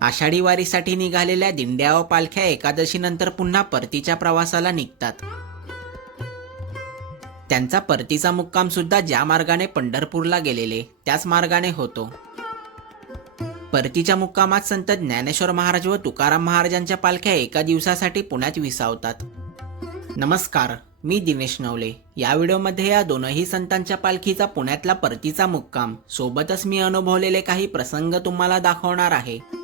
आषाढी वारीसाठी निघालेल्या दिंड्या व पालख्या एकादशीनंतर पुन्हा परतीच्या प्रवासाला निघतात. त्यांचा परतीचा मुक्काम सुद्धा ज्या मार्गाने पंढरपूरला गेलेले त्याच मार्गाने होतो. परतीच्या मुक्कामात संत ज्ञानेश्वर महाराज व तुकाराम महाराजांच्या पालख्या एका दिवसासाठी पुण्यात विसावतात. नमस्कार मी दिनेश नवले. या व्हिडिओमध्ये या दोनही संतांच्या पालखीचा पुण्यातला परतीचा मुक्काम सोबतच मी अनुभवलेले काही प्रसंग तुम्हाला दाखवणार आहे.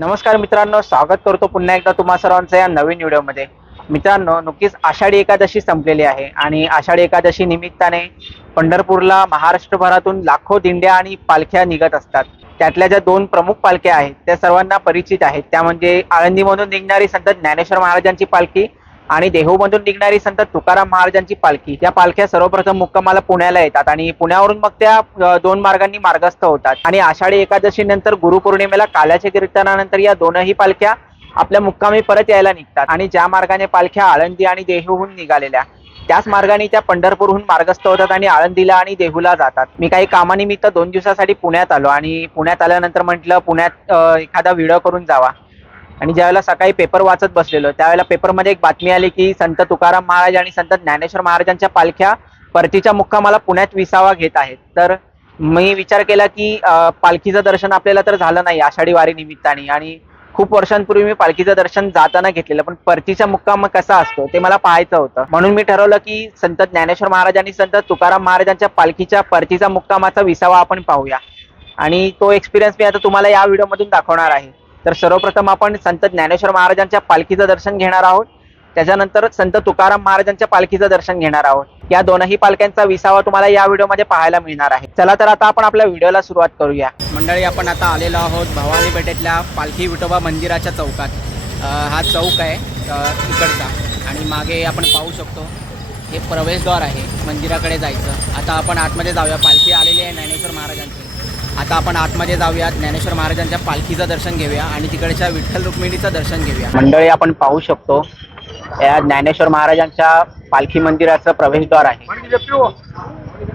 नमस्कार मित्रांनो स्वागत करतो पुन्हा एकदा तुम्हा सर्वांचं या नवीन व्हिडिओमध्ये. मित्रांनो नुकतीच आषाढी एकादशी संपलेली आहे आणि आषाढी एकादशी निमित्ताने पंढरपूरला महाराष्ट्रभरातून लाखो दिंड्या आणि पालख्या निघत असतात. त्यातल्या ज्या दोन प्रमुख पालख्या आहेत त्या सर्वांना परिचित आहेत. त्या म्हणजे आळंदीमधून निघणारी संत ज्ञानेश्वर महाराजांची पालखी आणि देहूमधून निघणारी संत तुकाराम महाराजांची पालखी. या पालख्या सर्वप्रथम मुक्कामाला पुण्याला येतात आणि पुण्यावरून मग त्या दोन मार्गांनी मार्गस्थ होतात. आणि आषाढी एकादशी नंतर गुरुपौर्णिमेला काल्याच्या कीर्तनानंतर या दोनही पालख्या आपल्या मुक्कामी परत यायला निघतात. आणि ज्या मार्गाने पालख्या आळंदी आणि देहूहून निघालेल्या त्याच मार्गाने त्या पंढरपूरहून मार्गस्थ होतात आणि आळंदीला आणि देहूला जातात. मी काही कामानिमित्त दोन दिवसासाठी पुण्यात आलो आणि पुण्यात आल्यानंतर म्हटलं पुण्यात एखादा व्हिडिओ करून जावा. आणि ज्यावेळेला सकाळी पेपर वाचत बसलेलो त्यावेळेला पेपरमध्ये एक बातमी आली की संत तुकाराम महाराज आणि संत ज्ञानेश्वर महाराजांच्या पालख्या परतीच्या मुक्कामाला पुण्यात विसावा घेत आहेत. तर मी विचार केला की पालखीचं दर्शन आपल्याला तर झालं नाही आषाढी वारी निमित्ताने. आणि खूप वर्षांपूर्वी मी पालखीचं दर्शन जाताना घेतलेलं पण परतीचा मुक्काम कसा असतो ते मला पाहायचं होतं. म्हणून मी ठरवलं की संत ज्ञानेश्वर महाराज आणि संत तुकाराम महाराजांच्या पालखीच्या परतीचा मुक्कामाचा विसावा आपण पाहूया. आणि तो एक्सपिरियन्स मी आता तुम्हाला या व्हिडिओमधून दाखवणार आहे. तर सर्वप्रथम आपण संत ज्ञानेश्वर महाराजांच्या पालखीचं दर्शन घेणार आहोत. त्याच्यानंतर संत तुकाराम महाराजांच्या पालखीचं दर्शन घेणार आहोत. या दोनही पालख्यांचा विसावा तुम्हाला या व्हिडिओमध्ये पाहायला मिळणार आहे. चला तर आता आपण आपल्या व्हिडिओला सुरुवात करूया. मंडळी आपण आता आलेलो आहोत भवानी पेठेतल्या पालखी विठोबा मंदिराच्या चौकात. हा चौक आहे तिकडचा इकडचा. आणि मागे आपण पाहू शकतो हे प्रवेशद्वार आहे मंदिराकडे जायचं. आता आपण आतमध्ये जाऊया. पालखी आलेली आहे ज्ञानेश्वर महाराजांची. आता आपण आतमध्ये जाऊया ज्ञानेश्वर महाराजांच्या पालखीचं दर्शन घेऊया आणि तिकडच्या विठ्ठल रुक्मिणीचं दर्शन घेऊया. मंडळी आपण पाहू शकतो या ज्ञानेश्वर महाराजांच्या पालखी मंदिराचं प्रवेशद्वार आहे.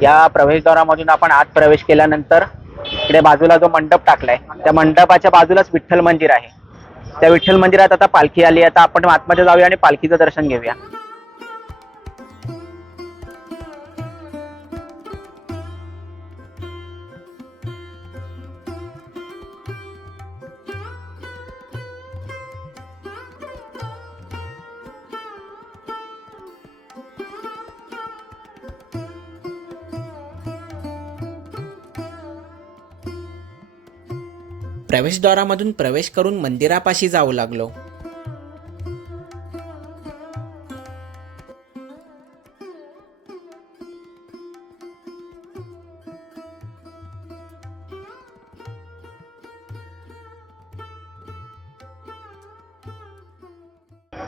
या प्रवेशद्वारामधून आपण आत प्रवेश केल्यानंतर इकडे बाजूला जो मंडप टाकलाय त्या मंडपाच्या बाजूलाच विठ्ठल मंदिर आहे. त्या विठ्ठल मंदिरात आता पालखी आली आता आपण आतमध्ये जाऊया आणि पालखीचं दर्शन घेऊया. प्रवेशद्वारामधून प्रवेश करून मंदिरापाशी जाऊ लागलो.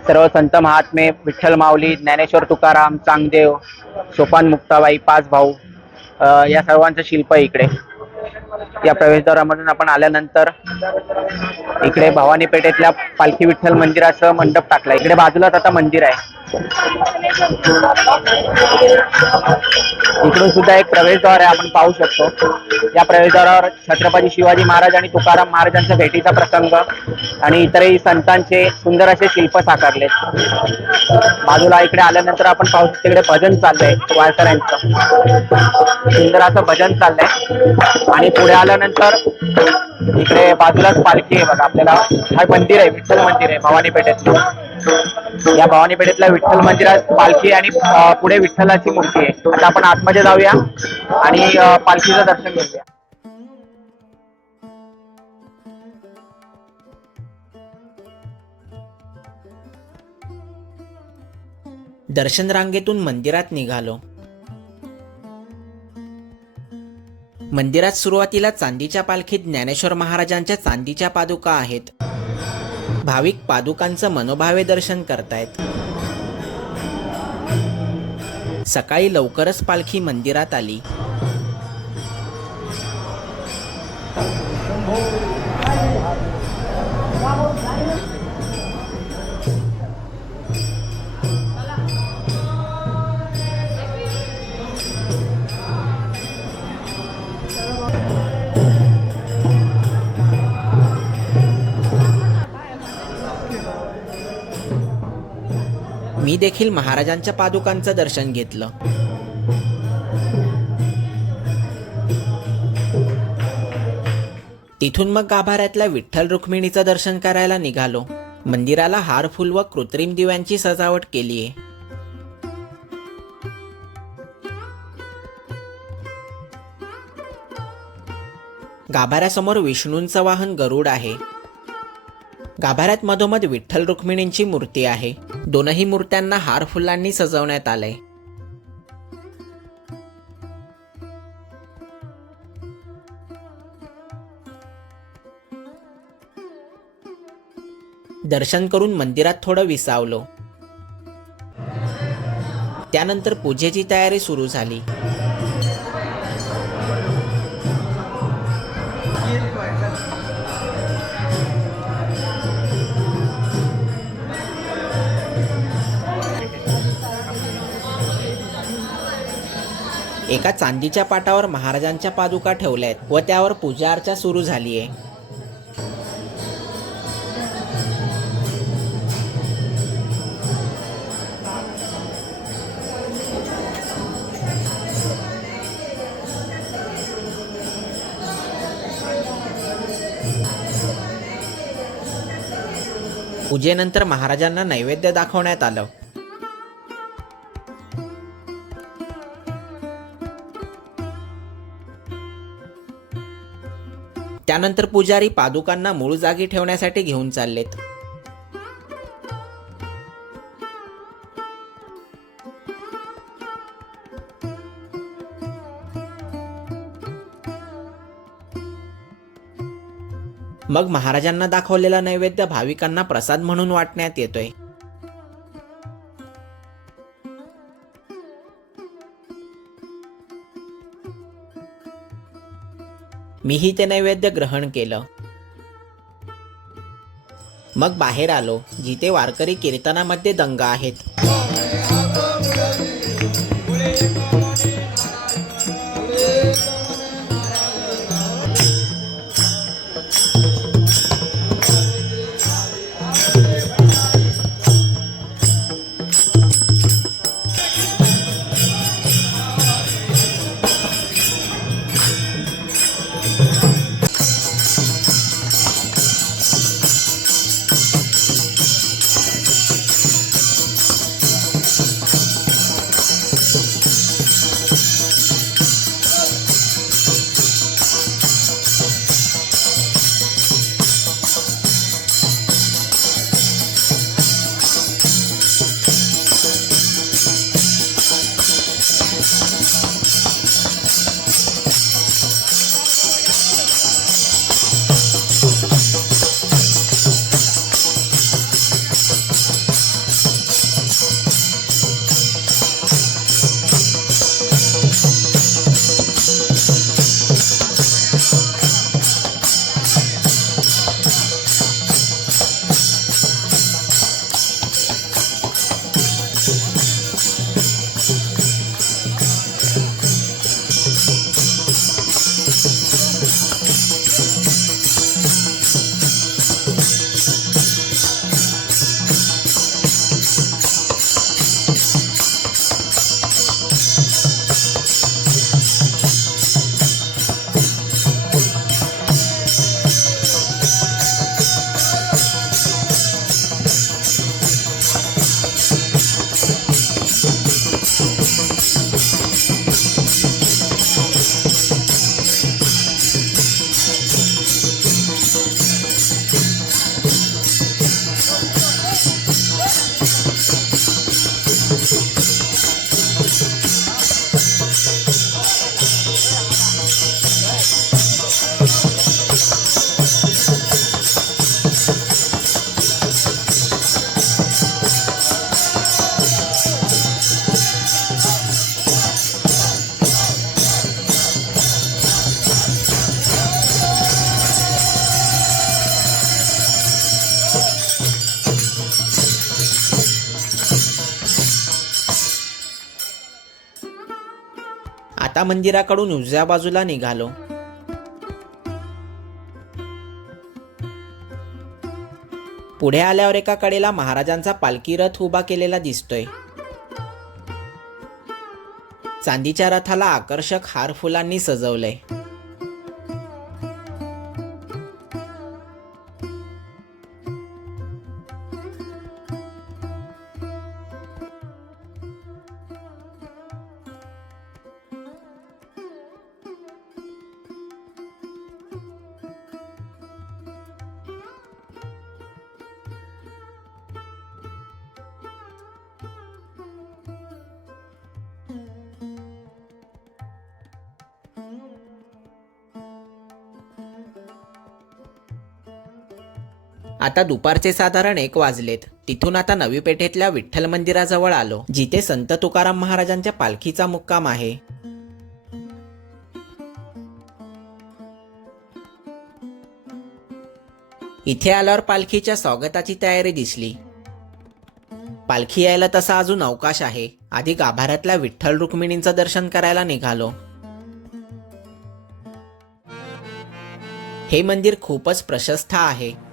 सर्व संत महात्मे विठ्ठल माऊली ज्ञानेश्वर तुकाराम चांगदेव सोपान मुक्ताबाई पाच भाऊ या सर्वांचं शिल्प आहे इकडे. या प्रवेशद्वारामधून आपण आल्यानंतर इकडे भवानी पेठेतल्या पालखी विठ्ठल मंदिराचं मंडप टाकला. इकडे बाजूलाच आता मंदिर आहे. इकडून सुद्धा एक प्रवेशद्वार आहे आपण पाहू शकतो. या प्रवेशद्वारावर छत्रपती शिवाजी महाराज आणि तुकाराम महाराजांच्या भेटीचा प्रसंग आणि इतरही संतांचे सुंदर असे शिल्प साकारलेत. बाजूला इकडे आल्यानंतर आपण पाहू शकतो तिकडे भजन चाललंय वारकऱ्यांचं. सुंदर असं भजन चाललंय. आणि पुढे आल्यानंतर इकडे बाजूलाच पालखी आहे बघा आपल्याला हा मंदिर आहे विठ्ठल मंदिर आहे भवानी पेठेत या भवानी पेठेतल्या विठ्ठल मंदिरात पालखी आणि पुढे विठ्ठलाची मूर्ती आहे. आता आपण आतमध्ये जाऊया आणि पालखीचं दर्शन घेऊया. दर्शन रांगेतून मंदिरात निघालो. मंदिरात सुरुवातीला चांदीच्या पालखीत ज्ञानेश्वर महाराजांच्या चांदीच्या पादुका आहेत. भाविक पादुकांचं मनोभावे दर्शन करतायत. सकाळी लवकरच पालखी मंदिरात आली. त्यांनी देखील महाराजांच्या पादुकांचं दर्शन घेतलं. तिथून मग गाभाऱ्यातल्या विठ्ठल रुक्मिणीचं दर्शन करायला निघालो. मंदिराला हार फुल व कृत्रिम दिव्यांची सजावट केलीये. गाभाऱ्यासमोर विष्णूंचं वाहन गरुड आहे. गाभाऱ्यात मधोमध विठ्ठल रुक्मिणींची मूर्ती आहे. दोनही मूर्त्यांना हार फुलांनी सजवण्यात आलंय. दर्शन करून मंदिरात थोडं विसावलो. त्यानंतर पूजेची तयारी सुरू झाली. एका चांदीच्या पाटावर महाराजांच्या पादुका ठेवल्या आहेत व त्यावर पूजा अर्चा सुरू झाली आहे पूजेनंतर महाराजांना नैवेद्य दाखवण्यात आलं. त्यानंतर पुजारी पादुकांना मूळ जागी ठेवण्यासाठी घेऊन चाललेत. मग महाराजांना दाखवलेला नैवेद्य भाविकांना प्रसाद म्हणून वाटण्यात येतोय. मीही ते नैवेद्य ग्रहण केलं. मग बाहेर आलो जिथे वारकरी कीर्तनामध्ये दंग आहेत. आता मंदिराकडून उजव्या बाजूला निघालो. पुढे आल्यावर एका कडेला महाराजांचा पालखी रथ उभा केलेला दिसतोय. चांदीच्या रथाला आकर्षक हार फुलांनी सजवलंय. आता दुपारचे साधारण एक वाजलेत. तिथून आता नवी पेठेतल्या विठ्ठल मंदिराजवळ आलो जिथे संत तुकाराम महाराजांच्या पालखीचा मुक्काम आहे. इथे आल्यावर पालखीच्या स्वागताची तयारी दिसली. पालखी यायला तसा अजून अवकाश आहे. आधी गाभाऱ्यातल्या विठ्ठल रुक्मिणींचं दर्शन करायला निघालो. हे मंदिर खूपच प्रशस्त आहे.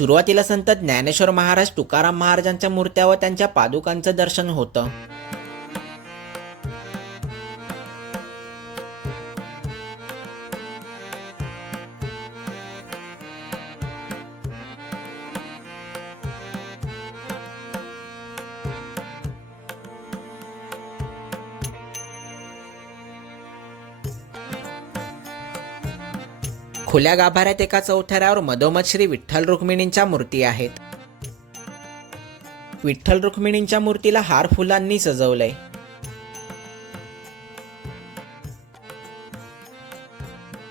सुरुवातीला संत ज्ञानेश्वर महाराज तुकाराम महाराजांच्या मूर्त्या व त्यांच्या पादुकांचं दर्शन होतं. खुल्या गाभाऱ्यात एका चौथऱ्यावर मधोमध श्री विठ्ठल रुक्मिणींच्या मूर्ती आहेत. विठ्ठल रुक्मिणींच्या मूर्तीला हार फुलांनी सजवलंय.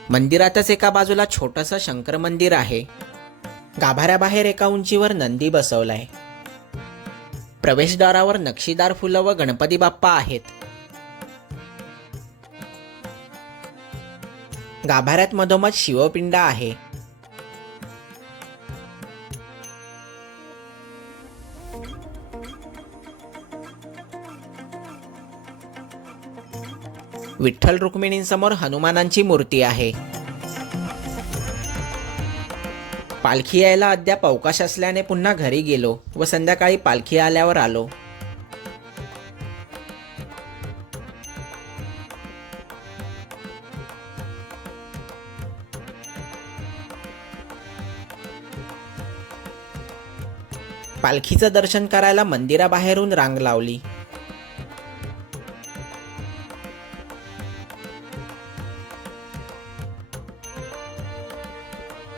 मंदिरातच एका बाजूला छोटस शंकर मंदिर आहे. गाभाऱ्याबाहेर एका उंचीवर नंदी बसवलाय. प्रवेशद्वारावर नक्षीदार फुलं व गणपती बाप्पा आहेत. गाभाऱ्यात मधोमध शिवपिंड आहे. विठ्ठल रुक्मिणींसमोर हनुमानांची मूर्ती आहे. पालखी यायला अद्याप अवकाश असल्याने पुन्हा घरी गेलो व संध्याकाळी पालखी आल्यावर आलो. पालखीचं दर्शन करायला मंदिराबाहेरून रांग लावली.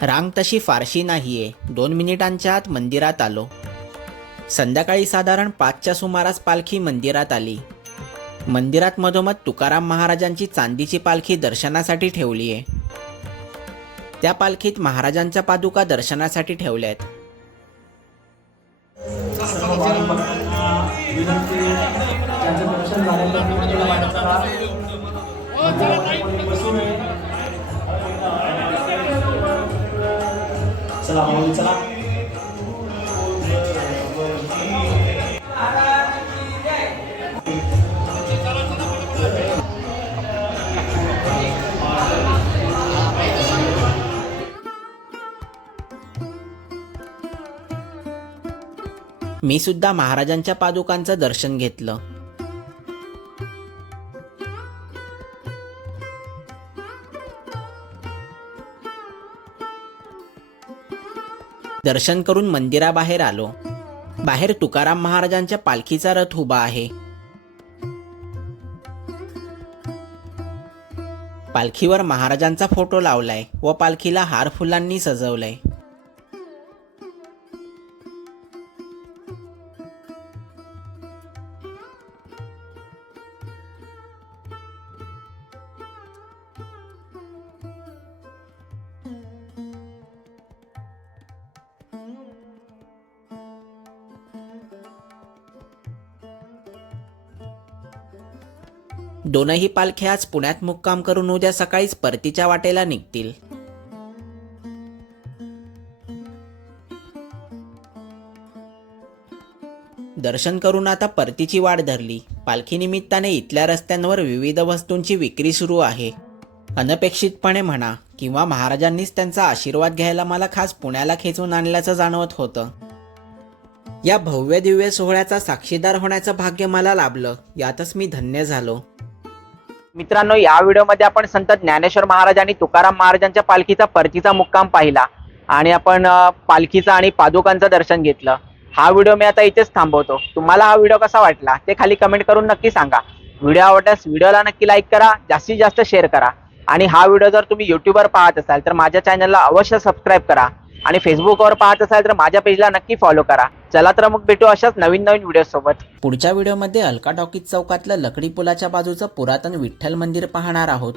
रांग तशी फारशी नाहीये. दोन मिनिटांच्या आत मंदिरात आलो. संध्याकाळी साधारण पाचच्या सुमारास पालखी मंदिरात आली. मंदिरात मधोमध तुकाराम महाराजांची चांदीची पालखी दर्शनासाठी ठेवली आहे त्या पालखीत महाराजांच्या पादुका दर्शनासाठी ठेवल्या आहेत सर्व बालभक्तांना विनंती ज्यांचं दर्शन झालेलं बसू नये चला चला. मी सुद्धा महाराजांच्या पादुकांचं दर्शन घेतलं. दर्शन करून मंदिराबाहेर आलो. बाहेर तुकाराम महाराजांच्या पालखीचा रथ उभा आहे. पालखीवर महाराजांचा फोटो लावलाय व पालखीला हार फुलांनी सजवलंय. दोनही पालख्या आज पुण्यात मुक्काम करून उद्या सकाळीच परतीच्या वाटेला निघतील. दर्शन करून आता परतीची वाट धरली. पालखी निमित्ताने इथल्या रस्त्यांवर विविध वस्तूंची विक्री सुरू आहे. अनपेक्षितपणे म्हणा किंवा महाराजांनीच त्यांचा आशीर्वाद घ्यायला मला खास पुण्याला खेचून आणल्याचं जाणवत होतं. या भव्य दिव्य सोहळ्याचा साक्षीदार होण्याचं भाग्य मला लाभलं यातच मी धन्य झालो. मित्रांनो या व्हिडिओमध्ये आपण संत ज्ञानेश्वर महाराज आणि तुकाराम महाराजांच्या पालखीचा परतीचा मुक्काम पाहिला आणि आपण पालखीचा पालखीचं आणि पादुकांचं दर्शन घेतलं. हा व्हिडिओ मी आता इथेच थांबवतो. तुम्हाला हा व्हिडिओ कसा वाटला ते खाली कमेंट करून नक्की सांगा. व्हिडिओ आवडल्यास व्हिडिओला नक्की लाईक करा जास्तीत जास्त शेअर करा. आणि हा व्हिडिओ जर तुम्ही युट्यूबवर पाहत असाल तर माझ्या चॅनलला अवश्य सबस्क्राईब करा. आणि फेसबुकवर पाहत असाल तर माझ्या पेजला नक्की फॉलो करा. चला तर मग भेटू अशाच नवीन नवीन व्हिडिओ सोबत. पुढच्या व्हिडिओमध्ये अलका टॉकीज चौकातलं लकडी पुलाच्या बाजूचं पुरातन विठ्ठल मंदिर पाहणार आहोत.